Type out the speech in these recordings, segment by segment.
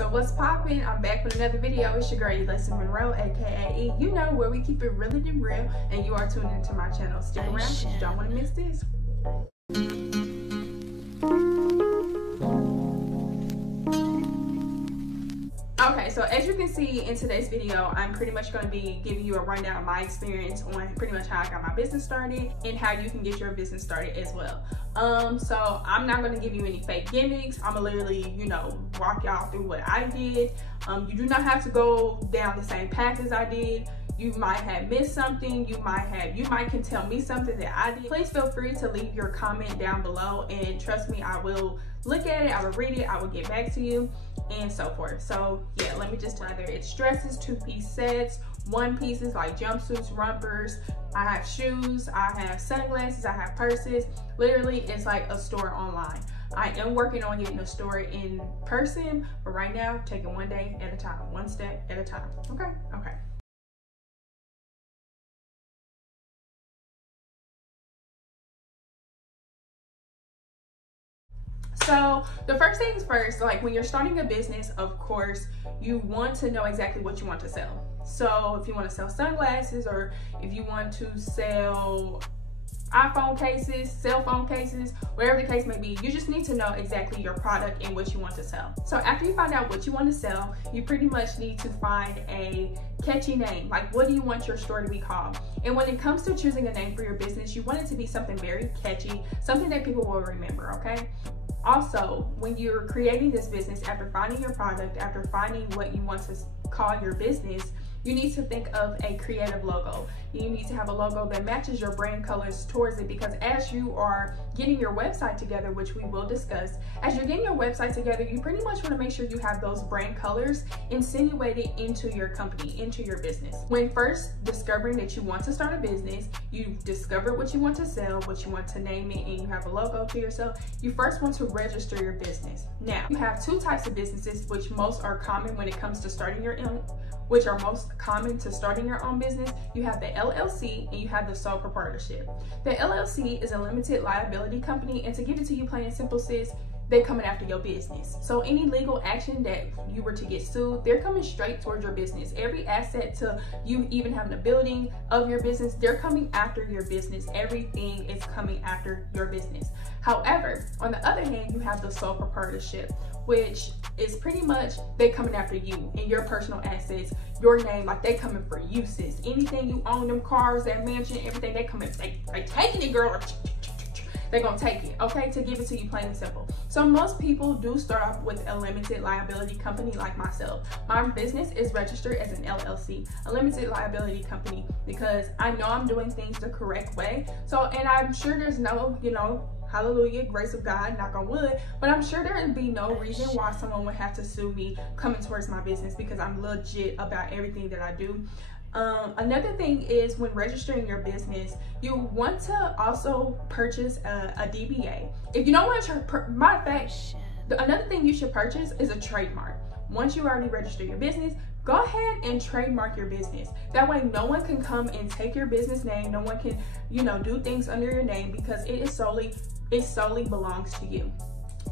So what's poppin'? I'm back with another video. It's your girl Elisa Monroe, aka E. You know, where we keep it really real, and you are tuning into my channel. Stick around because you don't want to miss this. Okay, so as you can see in today's video, I'm pretty much going to be giving you a rundown of my experience on pretty much how I got my business started and how you can get your business started as well. So I'm not going to give you any fake gimmicks. I'm gonna literally, you know, walk y'all through what I did. You do not have to go down the same path as I did. You might have missed something. You might can tell me something that I did. Please feel free to leave your comment down below, and trust me, I will look at it, I will read it, I will get back to you, and so forth. So yeah, let me just, whether it's dresses, two-piece sets, one pieces like jumpsuits, rompers, I have shoes, I have sunglasses, I have purses. Literally, it's like a store online. I am working on getting a store in person, but right now, taking one day at a time, one step at a time. Okay. So the first things first, like when you're starting a business, of course, you want to know exactly what you want to sell. So if you want to sell sunglasses, or if you want to sell iPhone cases, cell phone cases, whatever the case may be, you just need to know exactly your product and what you want to sell. So after you find out what you want to sell, you pretty much need to find a catchy name. Like, what do you want your store to be called? And when it comes to choosing a name for your business, you want it to be something very catchy, something that people will remember, okay? Also, when you're creating this business, after finding your product, after finding what you want to call your business, you need to think of a creative logo. You need to have a logo that matches your brand colors towards it, because as you are getting your website together, which we will discuss, as you're getting your website together, you pretty much want to make sure you have those brand colors insinuated into your company, into your business. When first discovering that you want to start a business, you've discovered what you want to sell, what you want to name it, and you have a logo to yourself, you first want to register your business. Now, you have two types of businesses, which most are common when it comes to starting your own, business. You have the LLC and you have the sole proprietorship. The LLC is a limited liability company, and to give it to you plain and simple, sis, they're coming after your business. So any legal action that you were to get sued, they're coming straight towards your business. Every asset to you even having a building of your business, they're coming after your business. Everything is coming after your business. However, on the other hand, you have the sole proprietorship, which is pretty much they coming after you and your personal assets, your name, like they coming for you, sis. Anything you own, them cars, that mansion, everything, they coming, they taking it, girl. They're gonna take it, okay, to give it to you plain and simple. So most people do start off with a limited liability company like myself. My business is registered as an LLC, a limited liability company, because I know I'm doing things the correct way. So, and I'm sure there's no, you know, hallelujah, grace of God, knock on wood, but I'm sure there would be no reason why someone would have to sue me coming towards my business, because I'm legit about everything that I do. Another thing is, when registering your business, you want to also purchase a DBA. If you don't want to, matter of fact, another thing you should purchase is a trademark. Once you already register your business, go ahead and trademark your business. That way no one can come and take your business name. No one can, you know, do things under your name, because it solely belongs to you.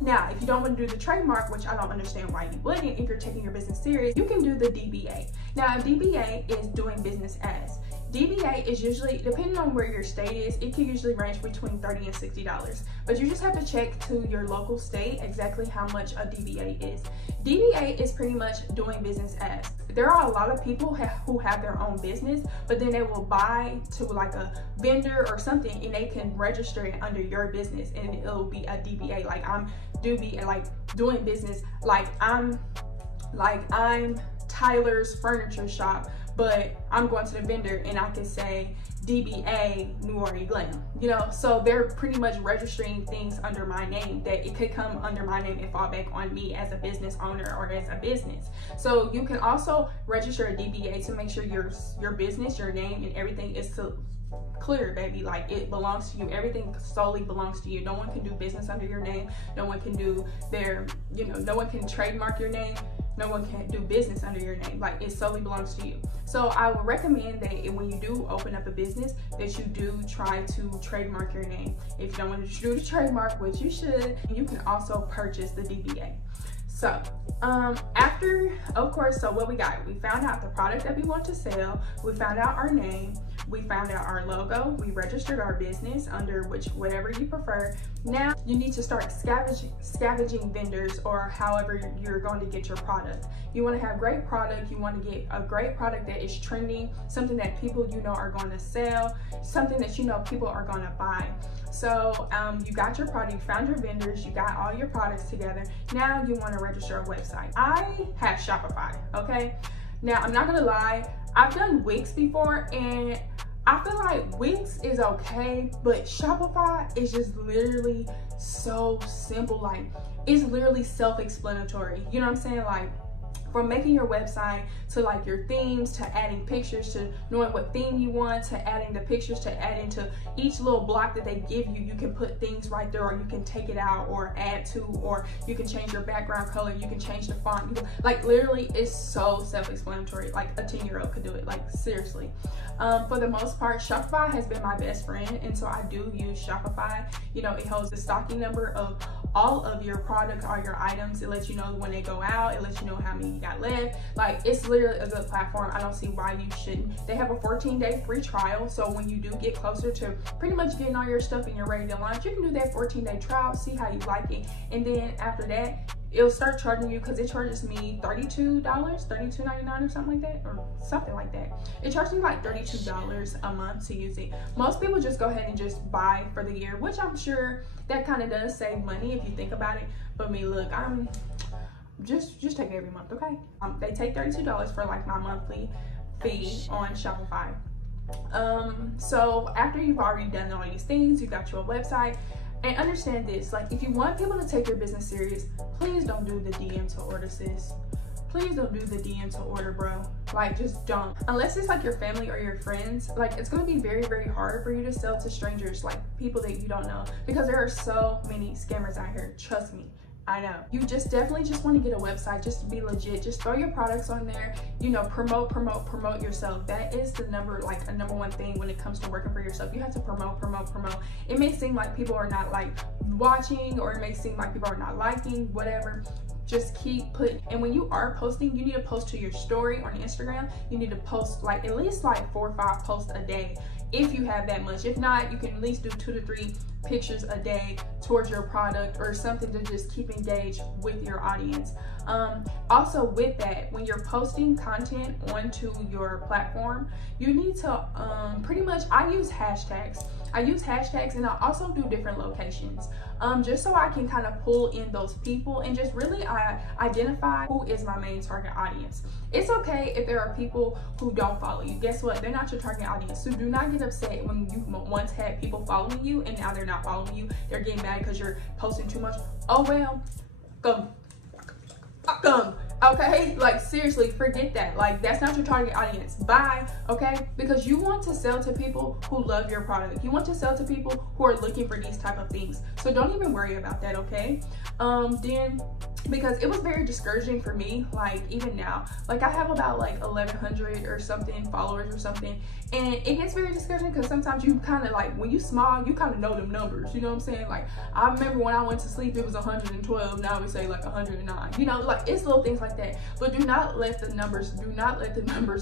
Now, if you don't want to do the trademark, which I don't understand why you wouldn't if you're taking your business serious, you can do the DBA. Now, a DBA is doing business as. DBA is usually, depending on where your state is, it can usually range between $30 and $60. But you just have to check to your local state exactly how much a DBA is. DBA is pretty much doing business as. There are a lot of people who have their own business, but then they will buy to like a vendor or something, and they can register it under your business, and it'll be a DBA. Like doing business like I'm Tyler's Furniture Shop, but I'm going to the vendor and I can say DBA New Orleans Glam, you know. So they're pretty much registering things under my name, that it could come under my name and fall back on me as a business owner or as a business. So you can also register a DBA to make sure your business, your name, and everything is clear, baby. Like, it belongs to you. Everything solely belongs to you. No one can do business under your name. No one can do no one can trademark your name. No one can do business under your name. Like, it solely belongs to you. So I would recommend that when you do open up a business, that you do try to trademark your name. If you don't want to do the trademark, which you should, you can also purchase the DBA. So after, of course, so what we got, we found out the product that we want to sell, we found out our name, we found out our logo, we registered our business under whatever you prefer. Now you need to start scavenging vendors, or however you're going to get your product. You want to have great product, you want to get a great product that is trending, something that people you know are going to sell, something that you know people are going to buy. So you got your product, you found your vendors, you got all your products together. Now you want to register a website. I have Shopify, okay? Now I'm not gonna lie, I've done Wix before, and I feel like Wix is okay, but Shopify is just literally so simple. Like, it's literally self-explanatory. You know what I'm saying? Like, from making your website to like your themes, to adding pictures, to knowing what theme you want, to adding the pictures, to adding to each little block that they give you, you can put things right there, or you can take it out or add to, or you can change your background color, you can change the font. Like, literally, it's so self-explanatory. Like, a 10-year-old could do it, like, seriously. For the most part, Shopify has been my best friend, and so I do use Shopify. You know, it holds the stocking number of all of your products, all your items. It lets you know when they go out, it lets you know how many you got left. Like, it's literally a good platform. I don't see why you shouldn't. They have a 14-day free trial, so when you do get closer to pretty much getting all your stuff and you're ready to launch, you can do that 14-day trial, see how you like it, and then after that, it'll start charging you, because it charges me $32, $32.99 or something like that, or something like that. It charges me like $32 a month to use it. Most people just go ahead and just buy for the year, which I'm sure that kind of does save money if you think about it. But me, look, I'm just take it every month, okay? They take $32 for like my monthly fee on Shopify. So after you've already done all these things, you got your website. And understand this, like, if you want people to take your business serious, please don't do the DM to order, sis. Please don't do the DM to order, bro. Like, just don't. Unless it's like your family or your friends, like, it's gonna be very, very hard for you to sell to strangers, like people that you don't know, because there are so many scammers out here. Trust me. I know. You definitely just want to get a website, just to be legit. Just throw your products on there, you know, promote yourself. That is the number one thing when it comes to working for yourself. You have to promote. It may seem like people are not like watching, or it may seem like people are not liking, whatever. Just keep putting, and when you are posting, you need to post to your story on Instagram. You need to post like at least like 4 or 5 posts a day, if you have that much. If not, you can at least do 2 to 3 pictures a day towards your product, or something to just keep engaged with your audience. Also with that, when you're posting content onto your platform, you need to pretty much, I use hashtags, and I also do different locations, just so I can kind of pull in those people and just really identify who is my main target audience. It's okay if there are people who don't follow you. Guess what? They're not your target audience. So do not get upset when you once had people following you and now they're not following you. They're getting mad because you're posting too much. Oh well, come. Okay, like, seriously, forget that. Like, that's not your target audience. Bye. Okay, because you want to sell to people who love your product. You want to sell to people who are looking for these type of things. So don't even worry about that. Okay. Then, because it was very discouraging for me, like, even now, like, I have about like 1,100 or something followers or something, and it gets very discouraging because sometimes you kind of, like, when you smile, you kind of know them numbers, you know what I'm saying? Like, I remember when I went to sleep, it was 112, now we say like 109, you know, like, it's little things like that. But do not let the numbers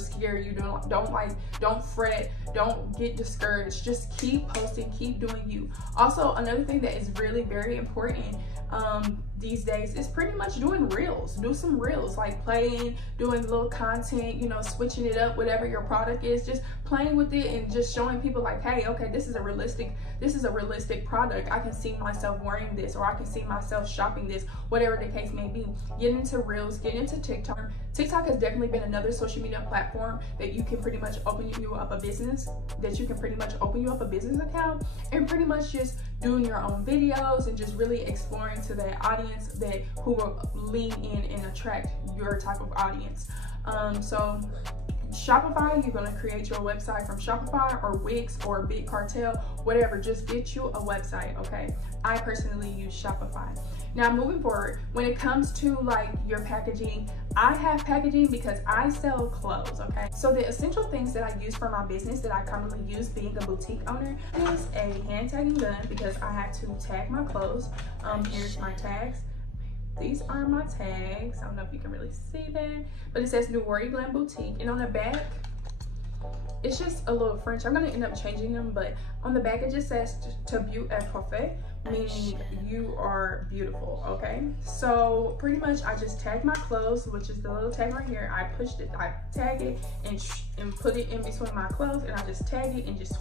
scare you. Don't fret, don't get discouraged. Just keep posting, keep doing you. Also, another thing that is really very important these days is pretty much doing reels. Do some reels, like playing, doing little content, you know, switching it up, whatever your product is, just playing with it and just showing people like, hey, okay, this is a realistic product. I can see myself wearing this, or I can see myself shopping this, whatever the case may be. Get into reels, get into TikTok. TikTok has definitely been another social media platform that you can pretty much open you up a business account, and pretty much just doing your own videos and just really exploring to that audience who will lean in and attract your type of audience. So Shopify, you're going to create your website from Shopify or Wix or Big Cartel, whatever. Just get you a website, okay? I personally use Shopify. Now, moving forward, when it comes to like your packaging, I have packaging because I sell clothes, okay? So the essential things that I use for my business that I commonly use being a boutique owner is a hand tagging gun, because I have to tag my clothes. Here's my tags. these are my tags. I don't know if you can really see that, but it says Nuori Glam Boutique, and on the back it's just a little French. I'm gonna end up changing them, but on the back it just says "Tu beau et parfait," meaning you are beautiful. Okay, so pretty much I just tag my clothes, which is the little tag right here. I pushed it, I tag it and put it in between my clothes, and I just tag it and just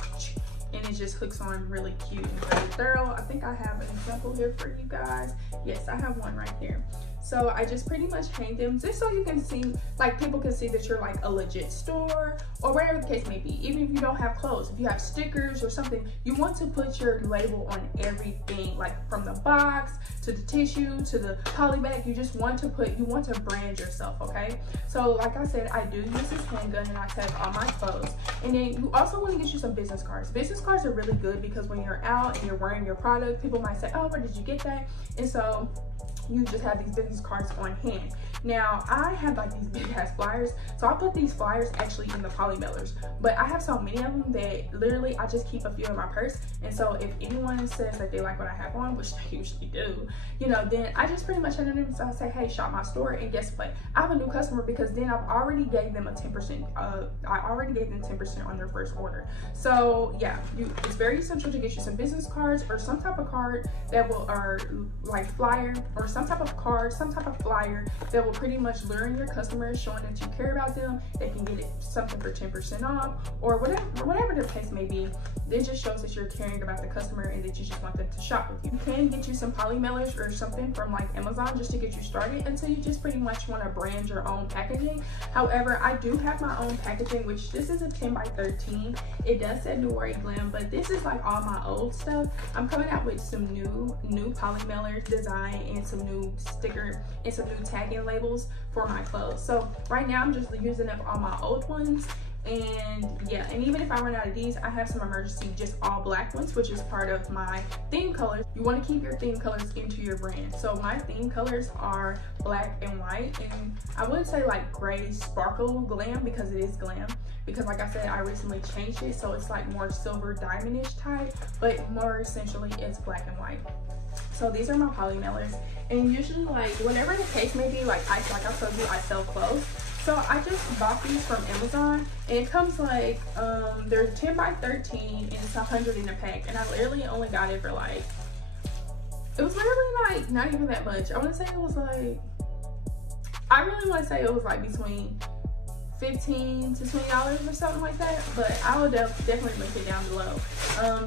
and it just hooks on really cute and very thorough. I think I have an example here for you guys. Yes, I have one right here. So I just pretty much hang them just so you can see, like people can see that you're like a legit store or whatever the case may be. Even if you don't have clothes, if you have stickers or something, you want to put your label on everything, like from the box to the tissue to the poly bag. You just want to brand yourself, okay? So like I said, I do use this handgun and I tag all my clothes. And then you also want to get you some business cards. Business cards are really good because when you're out and you're wearing your product, people might say, oh, where did you get that? And so you just have these business cards on hand. Now I have like these big ass flyers, so I put these flyers actually in the poly mailers, but I have so many of them that literally I just keep a few in my purse. And so if anyone says that they like what I have on, which they usually do, you know, then I just pretty much hand them. So I say, hey, shop my store, and guess what, I have a new customer because then I've already gave them a 10%. I already gave them 10% on their first order. So yeah, it's very essential to get you some business cards or some type of card that will, or like flyer, or some type of card, some type of flyer that will pretty much lure in your customers, showing that you care about them. They can get something for 10% off or whatever the case may be. It just shows that you're caring about the customer and that you just want them to shop with you. You can get you some poly mailers or something from like Amazon just to get you started until you just pretty much want to brand your own packaging. However, I do have my own packaging, which this is a 10 by 13. It does say Nuori Glam, but this is like all my old stuff. I'm coming out with some new poly mailer design and some new sticker and some new tagging labels for my clothes. So right now I'm just using up all my old ones. And yeah, and even if I run out of these, I have some emergency just all black ones, which is part of my theme colors. You want to keep your theme colors into your brand. So my theme colors are black and white, and I wouldn't say like gray sparkle glam because it is glam, because like I said, I recently changed it, so it's like more silver diamondish type, but more essentially it's black and white. So these are my poly mailers, and usually like whenever the case may be, like I told you, I sell clothes. So I just bought these from Amazon, and it comes like, they're 10 by 13 and it's 100 in a pack. And I literally only got it for like, it was literally like not even that much. I want to say it was like, I really want to say it was like between $15 to $20 or something like that, but I will definitely link it down below.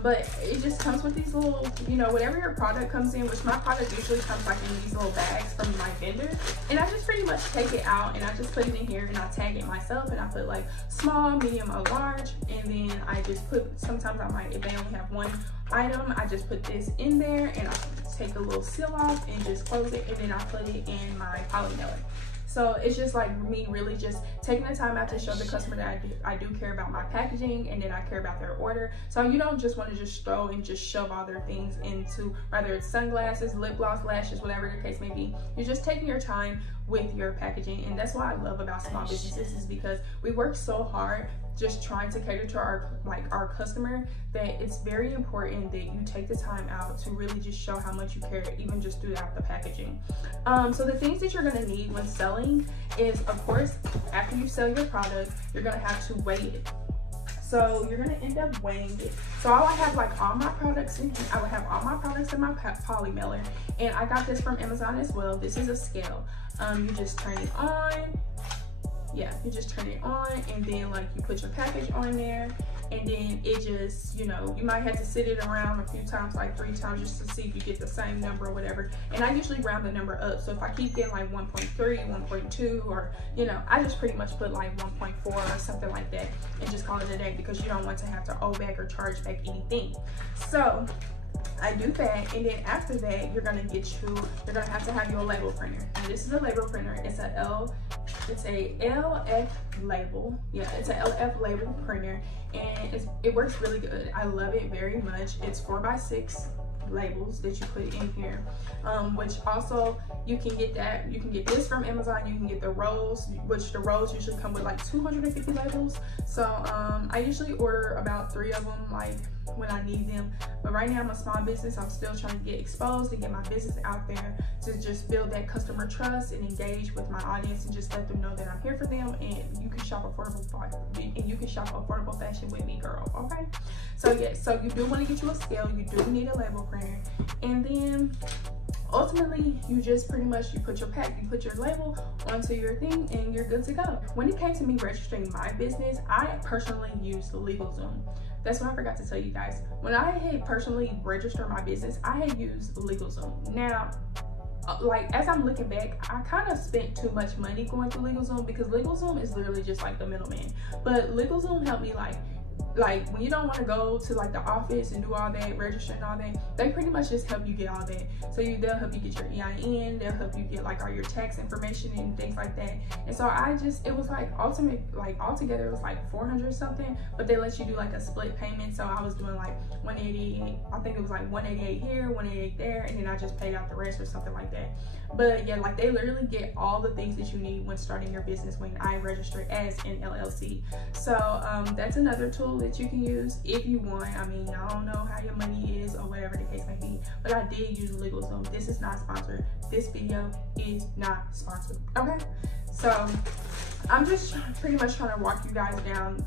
But it just comes with these little, you know, whatever your product comes in, which my product usually comes like in these little bags from my vendor, and I just pretty much take it out and I just put it in here and I tag it myself, and I put like small, medium, or large, and then I just put, sometimes I might, if they only have one item, I just put this in there and I take a little seal off and just close it, and then I put it in my poly mailer. So it's just like me really just taking the time out to show the customer that I do care about my packaging and that I care about their order. So you don't just want to just throw and just shove all their things into, whether it's sunglasses, lip gloss, lashes, whatever the case may be. You're just taking your time with your packaging, and that's what I love about small businesses, is because we work so hard just trying to cater to our customer, that it's very important that you take the time out to really just show how much you care, even just throughout the packaging. So the things that you're gonna need when selling is, of course, after you sell your product, you're gonna have to weigh it. So you're gonna end up weighing it. So I have like all my products in here. I would have all my products in my poly mailer, and I got this from Amazon as well. This is a scale. You just turn it on. Yeah, you just turn it on, and then like you put your package on there, and then it just, you know, you might have to sit it around a few times, like 3 times, just to see if you get the same number or whatever. And I usually round the number up, so if I keep getting like 1.3, 1.2, or, you know, I just pretty much put like 1.4 or something like that and just call it a day, because you don't want to have to owe back or charge back anything. So I do that, and then after that, you're gonna have to have your label printer. And this is a label printer. It's a LF label. Yeah, it's a LF label printer, and it works really good. I love it very much. It's 4x6 labels that you put in here, which also you can get this from Amazon. You can get the rolls, which the rolls usually come with like 250 labels. So I usually order about 3 of them, like when I need them. But right now I'm a small business. I'm still trying to get exposed and get my business out there to just build that customer trust and engage with my audience and just let them know that I'm here for them, and you can shop affordable fashion with me, girl. Okay, so yes, so you do want to get you a scale, you do need a label printer, and then ultimately you just pretty much you put your label onto your thing and you're good to go. When it came to me registering my business, I personally used LegalZoom. That's what I forgot to tell you guys. When I had personally registered my business, I had used LegalZoom. Now, like, as I'm looking back, I kind of spent too much money going through LegalZoom, because LegalZoom is literally just like the middleman. But LegalZoom helped me, like when you don't want to go to like the office and do all that, register and all that, they pretty much just help you get all that. So they'll help you get your EIN, they'll help you get like all your tax information and things like that. And so it was like altogether it was like 400 something, but they let you do like a split payment. So I was doing like 188, I think it was like 188 here, 188 there, and then I just paid out the rest or something like that. But yeah, like they literally get all the things that you need when starting your business when I register as an LLC. So that's another tool that you can use if you want. I mean, I don't know how your money is or whatever the case may be, but I did use LegalZoom. This is not sponsored. This video is not sponsored. Okay, so I'm just pretty much trying to walk you guys down,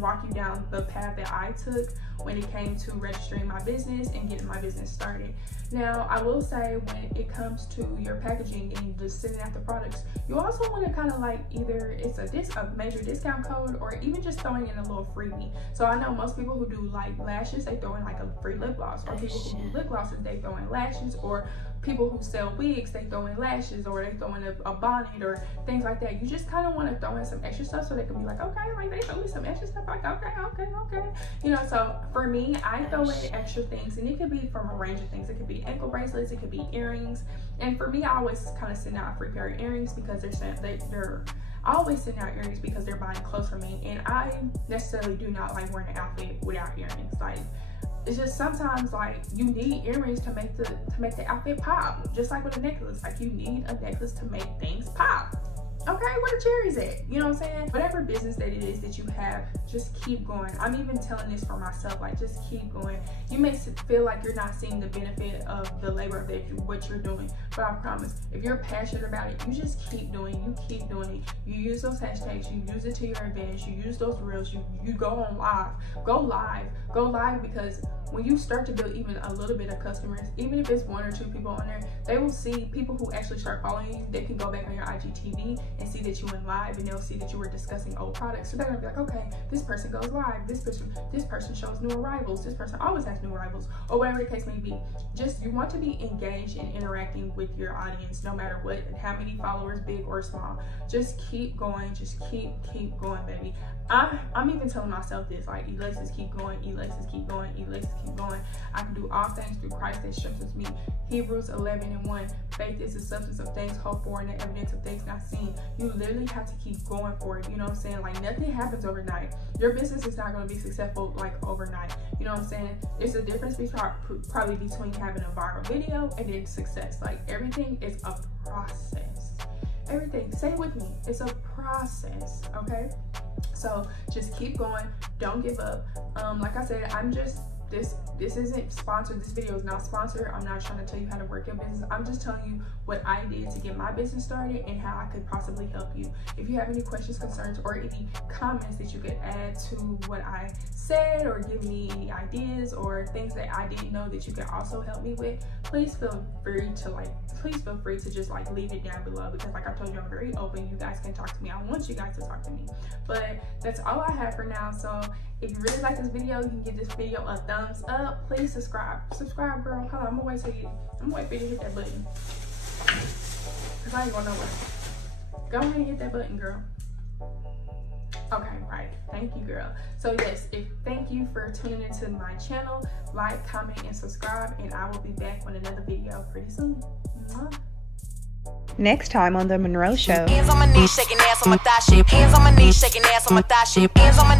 walk you down the path that I took when it came to registering my business and getting my business started. Now, I will say when it comes to your packaging and just sending out the products, you also want to kind of like either it's a major discount code or even just throwing in a little freebie. So I know most people who do like lashes, they throw in like a free lip gloss, or people who do lip glosses, they throw in lashes, or people who sell wigs, they throw in lashes, or they throw in a bonnet or things like that. You just kind of want to throw in some extra stuff so they can be like, okay, like they throw me some extra stuff, like okay. You know, so for me, I throw in extra things, and it could be from a range of things. It could be ankle bracelets, it could be earrings. And for me, I always kind of send out a free pair of earrings because I always send out earrings because they're buying clothes from me, and I necessarily do not like wearing an outfit without earrings. Like, it's just sometimes like you need earrings to make the outfit pop, just like with a necklace. Like, you need a necklace to make things pop. Okay, where the cherries at? You know what I'm saying? Whatever business that it is that you have, just keep going. I'm even telling this for myself, like, just keep going. You may feel like you're not seeing the benefit of the labor of what you're doing, but I promise, if you're passionate about it, you just keep doing it. You keep doing it. You use those hashtags, you use it to your advantage, you use those reels, you go on live. Go live, because when you start to build even a little bit of customers, even if it's 1 or 2 people on there, they will see people who actually start following you. They can go back on your IGTV and see that you went live, and they'll see that you were discussing old products. So they're gonna be like, okay, this person goes live, this person shows new arrivals, this person always has new arrivals, or whatever the case may be. Just, you want to be engaged and interacting with your audience, no matter what, how many followers, big or small. Just keep going, just keep going, baby. I'm even telling myself this, like, Elasis, keep going, Elasis, keep going, Elasis, keep going. I can do all things through Christ that strengthens me. Hebrews 11:1. Faith is the substance of things hoped for and the evidence of things not seen. You literally have to keep going for it. You know what I'm saying? Like, nothing happens overnight. Your business is not going to be successful like overnight. You know what I'm saying? There's a difference probably between having a viral video and then success. Like, everything is a process. Everything, say it with me, it's a process. Okay, so just keep going, don't give up. Like I said, this isn't sponsored. This video is not sponsored. I'm not trying to tell you how to work your business. I'm just telling you what I did to get my business started and how I could possibly help you. If you have any questions, concerns, or any comments that you could add to what I said, or give me any ideas or things that I didn't know that you could also help me with, please feel free to just like leave it down below, because like I told you, I'm very open. You guys can talk to me. I want you guys to talk to me. But that's all I have for now. So if you really like this video, you can give this video a thumbs up. Please subscribe, girl. Hold on, I'm gonna wait for you to hit that button, cause I ain't going nowhere. Go ahead and hit that button, girl. Okay, right. Thank you, girl. So yes, thank you for tuning into my channel. Like, comment, and subscribe, and I will be back with another video pretty soon. Mwah. Next time on The Monroe Show. Hands on my knees, shaking ass on my thigh shape. Hands on my knees, shaking ass on my thigh shape. Hands on my